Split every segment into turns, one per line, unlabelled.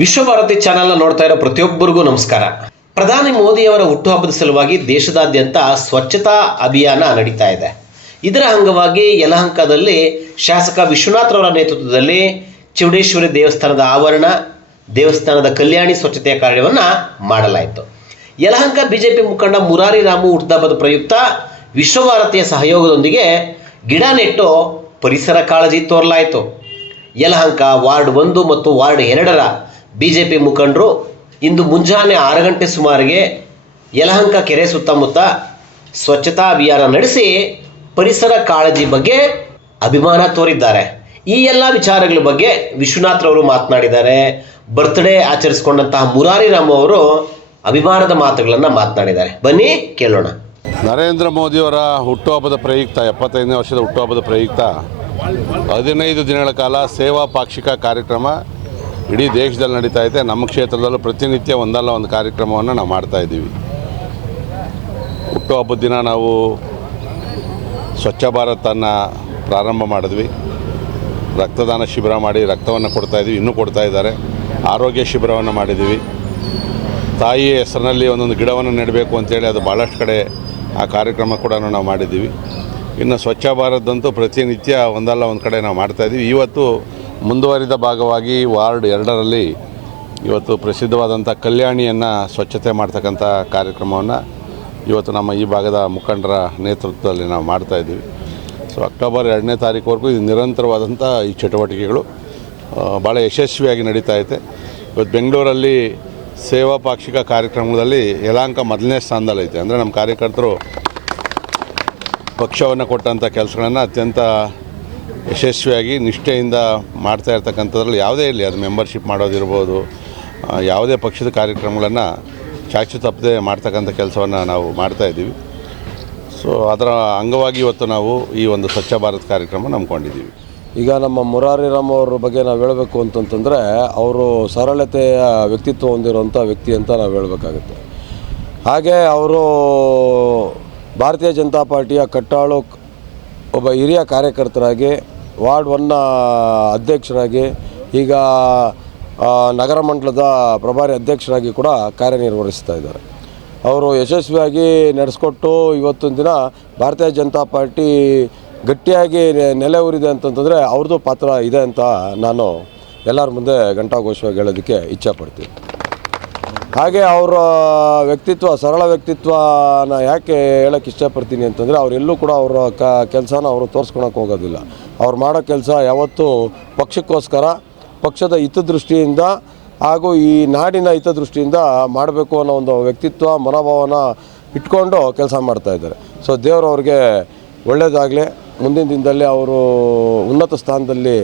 ವಿಶ್ವಭಾರತಿ ಚಾನೆಲ್ನ ನೋಡ್ತಾ ಇರೋ ಪ್ರತಿಯೊಬ್ಬರಿಗೂ ನಮಸ್ಕಾರ. ಪ್ರಧಾನಿ ಮೋದಿಯವರ ಹುಟ್ಟುಹಬ್ಬದ ಸಲುವಾಗಿ ದೇಶದಾದ್ಯಂತ ಸ್ವಚ್ಛತಾ ಅಭಿಯಾನ ನಡೀತಾ ಇದೆ. ಇದರ ಅಂಗವಾಗಿ ಯಲಹಂಕದಲ್ಲಿ ಶಾಸಕ ವಿಶ್ವನಾಥ್ರವರ ನೇತೃತ್ವದಲ್ಲಿ ಚೌಡೇಶ್ವರಿ ದೇವಸ್ಥಾನದ ಆವರಣ, ದೇವಸ್ಥಾನದ ಕಲ್ಯಾಣಿ ಸ್ವಚ್ಛತೆಯ ಕಾರ್ಯವನ್ನು ಮಾಡಲಾಯಿತು. ಯಲಹಂಕ ಬಿಜೆಪಿ ಮುಖಂಡ ಮುರಾರಿ ರಾಮು ಹುಟ್ಟುಹಬ್ಬದ ಪ್ರಯುಕ್ತ ವಿಶ್ವಭಾರತಿಯ ಸಹಯೋಗದೊಂದಿಗೆ ಗಿಡ ನೆಟ್ಟು ಪರಿಸರ ಕಾಳಜಿ ತೋರಲಾಯಿತು. ಯಲಹಂಕ ವಾರ್ಡ್ ಒಂದು ಮತ್ತು ವಾರ್ಡ್ ಎರಡರ ಬಿಜೆಪಿ ಮುಖಂಡರು ಇಂದು ಮುಂಜಾನೆ ಆರು ಗಂಟೆ ಸುಮಾರಿಗೆ ಯಲಹಂಕ ಕೆರೆ ಸುತ್ತಮುತ್ತ ಸ್ವಚ್ಛತಾ ಅಭಿಯಾನ ನಡೆಸಿ ಪರಿಸರ ಕಾಳಜಿ ಬಗ್ಗೆ ಅಭಿಮಾನ ತೋರಿದ್ದಾರೆ. ಈ ಎಲ್ಲ ವಿಚಾರಗಳ ಬಗ್ಗೆ ವಿಶ್ವನಾಥ್ರವರು ಮಾತನಾಡಿದ್ದಾರೆ. ಬರ್ತ್ಡೇ ಆಚರಿಸಿಕೊಂಡಂತಹ ಮುರಾರಿ ರಾಮ್ ಅವರು ಅಭಿಮಾನದ ಮಾತುಗಳನ್ನು ಮಾತನಾಡಿದ್ದಾರೆ. ಬನ್ನಿ, ಕೇಳೋಣ.
ನರೇಂದ್ರ ಮೋದಿಯವರ ಹುಟ್ಟುಹಬ್ಬದ ಪ್ರಯುಕ್ತ, ಎಪ್ಪತ್ತೈದನೇ ವರ್ಷದ ಹುಟ್ಟುಹಬ್ಬದ ಪ್ರಯುಕ್ತ ಹದಿನೈದು ದಿನಗಳ ಕಾಲ ಸೇವಾ ಪಾಕ್ಷಿಕ ಕಾರ್ಯಕ್ರಮ ಇಡೀ ದೇಶದಲ್ಲಿ ನಡೀತಾ ಇದೆ. ನಮ್ಮ ಕ್ಷೇತ್ರದಲ್ಲೂ ಪ್ರತಿನಿತ್ಯ ಒಂದಲ್ಲ ಒಂದು ಕಾರ್ಯಕ್ರಮವನ್ನು ನಾವು ಮಾಡ್ತಾ ಇದ್ದೀವಿ. ಹುಟ್ಟುಹಬ್ಬದ ದಿನ ನಾವು ಸ್ವಚ್ಛ ಭಾರತನ್ನು ಪ್ರಾರಂಭ ಮಾಡಿದ್ವಿ. ರಕ್ತದಾನ ಶಿಬಿರ ಮಾಡಿ ರಕ್ತವನ್ನು ಕೊಡ್ತಾ ಇದ್ದೀವಿ. ಇನ್ನೂ ಕೊಡ್ತಾ ಇದ್ದಾರೆ. ಆರೋಗ್ಯ ಶಿಬಿರವನ್ನು ಮಾಡಿದ್ದೀವಿ. ತಾಯಿಯ ಹೆಸರಿನಲ್ಲಿ ಒಂದೊಂದು ಗಿಡವನ್ನು ನೆಡಬೇಕು ಅಂತೇಳಿ ಅದು ಭಾಳಷ್ಟು ಕಡೆ ಆ ಕಾರ್ಯಕ್ರಮ ಕೂಡ ನಾವು ಮಾಡಿದ್ದೀವಿ. ಇನ್ನು ಸ್ವಚ್ಛ ಭಾರತದಂತೂ ಪ್ರತಿನಿತ್ಯ ಒಂದಲ್ಲ ಒಂದು ಕಡೆ ನಾವು ಮಾಡ್ತಾಯಿದ್ದೀವಿ ಇವತ್ತು ಮುಂದುವರಿದ ಭಾಗವಾಗಿ ವಾರ್ಡ್ ಎರಡರಲ್ಲಿ ಇವತ್ತು ಪ್ರಸಿದ್ಧವಾದಂಥ ಕಲ್ಯಾಣಿಯನ್ನು ಸ್ವಚ್ಛತೆ ಮಾಡ್ತಕ್ಕಂಥ ಕಾರ್ಯಕ್ರಮವನ್ನು ಇವತ್ತು ನಮ್ಮ ಈ ಭಾಗದ ಮುಖಂಡರ ನೇತೃತ್ವದಲ್ಲಿ ನಾವು ಮಾಡ್ತಾಯಿದ್ದೀವಿ ಸೊ ಅಕ್ಟೋಬರ್ ಎರಡನೇ ತಾರೀಕುವರೆಗೂ ಇದು ನಿರಂತರವಾದಂಥ ಈ ಚಟುವಟಿಕೆಗಳು ಭಾಳ ಯಶಸ್ವಿಯಾಗಿ ನಡೀತಾ ಐತೆ. ಇವತ್ತು ಬೆಂಗಳೂರಲ್ಲಿ ಸೇವಾ ಪಾಕ್ಷಿಕ ಕಾರ್ಯಕ್ರಮದಲ್ಲಿ ಯಲಾಂಕ ಮೊದಲನೇ ಸ್ಥಾನದಲ್ಲೈತೆ ಅಂದರೆ ನಮ್ಮ ಕಾರ್ಯಕರ್ತರು ಪಕ್ಷವನ್ನು ಕೊಟ್ಟಂಥ ಕೆಲಸಗಳನ್ನು ಅತ್ಯಂತ ಯಶಸ್ವಿಯಾಗಿ ನಿಷ್ಠೆಯಿಂದ ಮಾಡ್ತಾ ಇರ್ತಕ್ಕಂಥದ್ರಲ್ಲಿ ಯಾವುದೇ ಇರಲಿ, ಅದು ಮೆಂಬರ್ಶಿಪ್ ಮಾಡೋದಿರ್ಬೋದು ಯಾವುದೇ ಪಕ್ಷದ ಕಾರ್ಯಕ್ರಮಗಳನ್ನು ಚಾಚು ತಪ್ಪದೆ ಮಾಡ್ತಕ್ಕಂಥ ಕೆಲಸವನ್ನು ನಾವು ಮಾಡ್ತಾ ಇದ್ದೀವಿ. ಸೊ ಅದರ ಅಂಗವಾಗಿ ಇವತ್ತು ನಾವು ಈ ಒಂದು ಸ್ವಚ್ಛ ಭಾರತ್ ಕಾರ್ಯಕ್ರಮ ನಂಬ್ಕೊಂಡಿದ್ದೀವಿ.
ಈಗ ನಮ್ಮ ಮುರಾರಿರಾಮ್ ಅವ್ರ ಬಗ್ಗೆ ನಾವು ಹೇಳಬೇಕು ಅಂತಂತಂದರೆ, ಅವರು ಸರಳತೆಯ ವ್ಯಕ್ತಿತ್ವ ಹೊಂದಿರುವಂಥ ವ್ಯಕ್ತಿ ಅಂತ ನಾವು ಹೇಳಬೇಕಾಗುತ್ತೆ. ಹಾಗೆ ಅವರು ಭಾರತೀಯ ಜನತಾ ಪಾರ್ಟಿಯ ಕಟ್ಟಾಳು, ಒಬ್ಬ ಹಿರಿಯ ಕಾರ್ಯಕರ್ತರಾಗಿ ವಾರ್ಡ್ ಒನ್ನ ಅಧ್ಯಕ್ಷರಾಗಿ, ಈಗ ನಗರ ಮಂಡಲದ ಪ್ರಭಾರಿ ಅಧ್ಯಕ್ಷರಾಗಿ ಕೂಡ ಕಾರ್ಯನಿರ್ವಹಿಸ್ತಾ ಇದ್ದಾರೆ. ಅವರು ಯಶಸ್ವಿಯಾಗಿ ನಡೆಸ್ಕೊಟ್ಟು ಇವತ್ತಿನ ದಿನ ಭಾರತೀಯ ಜನತಾ ಪಾರ್ಟಿ ಗಟ್ಟಿಯಾಗಿ ನೆಲೆ ಊರಿದೆ ಅಂತಂತಂದರೆ ಅವ್ರದ್ದು ಪಾತ್ರ ಇದೆ ಅಂತ ನಾನು ಎಲ್ಲರ ಮುಂದೆ ಘಂಟಾಘೋಷವಾಗಿ ಹೇಳೋದಕ್ಕೆ ಇಚ್ಛಪಡ್ತೀನಿ ಹಾಗೆ ಅವರ ವ್ಯಕ್ತಿತ್ವ, ಸರಳ ವ್ಯಕ್ತಿತ್ವನ ಯಾಕೆ ಹೇಳೋಕ್ಕೆ ಇಷ್ಟಪಡ್ತೀನಿ ಅಂತಂದರೆ ಅವರೆಲ್ಲೂ ಕೂಡ ಅವರ ಕೆಲಸನ ಅವರು ತೋರಿಸ್ಕೊಳಕ್ಕೆ ಹೋಗೋದಿಲ್ಲ. ಅವ್ರು ಮಾಡೋ ಕೆಲಸ ಯಾವತ್ತೂ ಪಕ್ಷಕ್ಕೋಸ್ಕರ, ಪಕ್ಷದ ಹಿತದೃಷ್ಟಿಯಿಂದ ಹಾಗೂ ಈ ನಾಡಿನ ಹಿತದೃಷ್ಟಿಯಿಂದ ಮಾಡಬೇಕು ಅನ್ನೋ ಒಂದು ವ್ಯಕ್ತಿತ್ವ, ಮನೋಭಾವನ ಇಟ್ಕೊಂಡು ಕೆಲಸ ಮಾಡ್ತಾ ಇದ್ದಾರೆ. ಸೊ ದೇವರು ಅವ್ರಿಗೆ ಒಳ್ಳೆಯದಾಗಲಿ ಮುಂದಿನ ದಿನದಲ್ಲಿ ಅವರು ಉನ್ನತ ಸ್ಥಾನದಲ್ಲಿ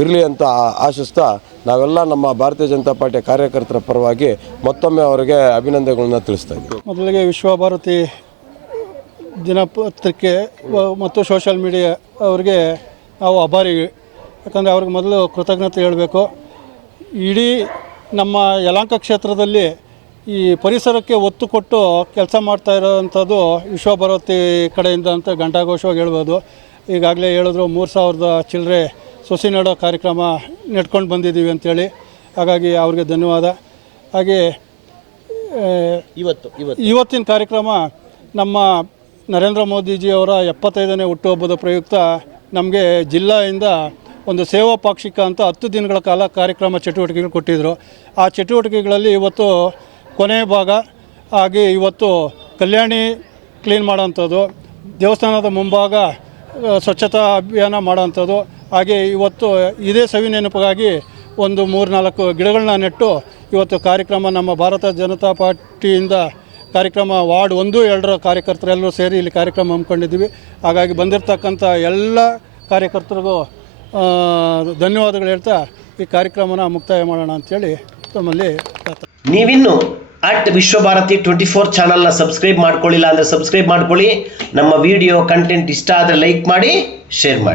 ಇರಲಿ ಅಂತ ಆಶಿಸ್ತಾ ನಾವೆಲ್ಲ ನಮ್ಮ ಭಾರತೀಯ ಜನತಾ ಪಾರ್ಟಿಯ ಕಾರ್ಯಕರ್ತರ ಪರವಾಗಿ ಮತ್ತೊಮ್ಮೆ ಅವರಿಗೆ ಅಭಿನಂದನೆಗಳನ್ನ ತಿಳಿಸ್ತಾ ಇದ್ದೀವಿ.
ಮೊದಲಿಗೆ ವಿಶ್ವಭಾರತಿ ದಿನಪತ್ರಿಕೆ ಮತ್ತು ಸೋಷಿಯಲ್ ಮೀಡಿಯಾ ಅವರಿಗೆ ನಾವು ಅಭಾರಿ. ಯಾಕಂದರೆ ಅವ್ರಿಗೆ ಮೊದಲು ಕೃತಜ್ಞತೆ ಹೇಳಬೇಕು. ಇಡೀ ನಮ್ಮ ಯಲಾಂಕ ಕ್ಷೇತ್ರದಲ್ಲಿ ಈ ಪರಿಸರಕ್ಕೆ ಒತ್ತು ಕೊಟ್ಟು ಕೆಲಸ ಮಾಡ್ತಾ ಇರೋವಂಥದ್ದು ವಿಶ್ವಭಾರತಿ ಕಡೆಯಿಂದ ಅಂತ ಘಂಟಾಘೋಷವಾಗಿ ಹೇಳ್ಬೋದು. ಈಗಾಗಲೇ ಹೇಳಿದ್ರು ಮೂರು ಸಾವಿರದ ಚಿಲ್ಲರೆ ಸೊಸಿ ನೆಡೋ ಕಾರ್ಯಕ್ರಮ ನೆಟ್ಕೊಂಡು ಬಂದಿದ್ದೀವಿ ಅಂತೇಳಿ. ಹಾಗಾಗಿ ಅವ್ರಿಗೆ ಧನ್ಯವಾದ. ಹಾಗೆ
ಇವತ್ತು ಇವತ್ತು.
ಇವತ್ತಿನ ಕಾರ್ಯಕ್ರಮ ನಮ್ಮ ನರೇಂದ್ರ ಮೋದಿಜಿಯವರ ಎಪ್ಪತ್ತೈದನೇ ಹುಟ್ಟುಹಬ್ಬದ ಪ್ರಯುಕ್ತ ನಮಗೆ ಜಿಲ್ಲೆಯಿಂದ ಒಂದು ಸೇವಾ ಪಾಕ್ಷಿಕ ಅಂತ ಹತ್ತು ದಿನಗಳ ಕಾಲ ಕಾರ್ಯಕ್ರಮ ಚಟುವಟಿಕೆಗಳು ಕೊಟ್ಟಿದ್ದರು ಆ ಚಟುವಟಿಕೆಗಳಲ್ಲಿ ಇವತ್ತು ಕೊನೆ ಭಾಗ, ಹಾಗೆ ಇವತ್ತು ಕಲ್ಯಾಣಿ ಕ್ಲೀನ್ ಮಾಡೋಂಥದ್ದು ದೇವಸ್ಥಾನದ ಮುಂಭಾಗ ಸ್ವಚ್ಛತಾ ಅಭಿಯಾನ ಮಾಡೋಂಥದ್ದು ಹಾಗೆ ಇವತ್ತು ಇದೇ ಸವಿ ನೆನಪಿಗಾಗಿ ಒಂದು ಮೂರು ನಾಲ್ಕು ಗಿಡಗಳನ್ನ ನೆಟ್ಟು ಇವತ್ತು ಕಾರ್ಯಕ್ರಮ ನಮ್ಮ ಭಾರತ ಜನತಾ ಪಾರ್ಟಿಯಿಂದ ಕಾರ್ಯಕ್ರಮ ವಾರ್ಡ್ ಒಂದು, ಎರಡರ ಕಾರ್ಯಕರ್ತರೆಲ್ಲರೂ ಸೇರಿ ಇಲ್ಲಿ ಕಾರ್ಯಕ್ರಮ ಹಮ್ಮಿಕೊಂಡಿದ್ದೀವಿ. ಹಾಗಾಗಿ ಬಂದಿರತಕ್ಕಂಥ ಎಲ್ಲ ಕಾರ್ಯಕರ್ತರಿಗೂ ಧನ್ಯವಾದಗಳು ಹೇಳ್ತಾ ಈ ಕಾರ್ಯಕ್ರಮನ ಮುಕ್ತಾಯ ಮಾಡೋಣ ಅಂತೇಳಿ ತಮ್ಮಲ್ಲಿ
ನೀವಿನ್ನು ಅಟ್ ವಿಶ್ವಭಾರತಿ ಟ್ವೆಂಟಿ ಫೋರ್ ಚಾನಲ್ನ ಸಬ್ಸ್ಕ್ರೈಬ್ ಮಾಡ್ಕೊಳ್ಳಿಲ್ಲ ಅಂದರೆ ಸಬ್ಸ್ಕ್ರೈಬ್ ಮಾಡ್ಕೊಳ್ಳಿ. ನಮ್ಮ ವಿಡಿಯೋ ಕಂಟೆಂಟ್ ಇಷ್ಟ ಆದರೆ ಲೈಕ್ ಮಾಡಿ, ಶೇರ್ ಮಾಡಿ.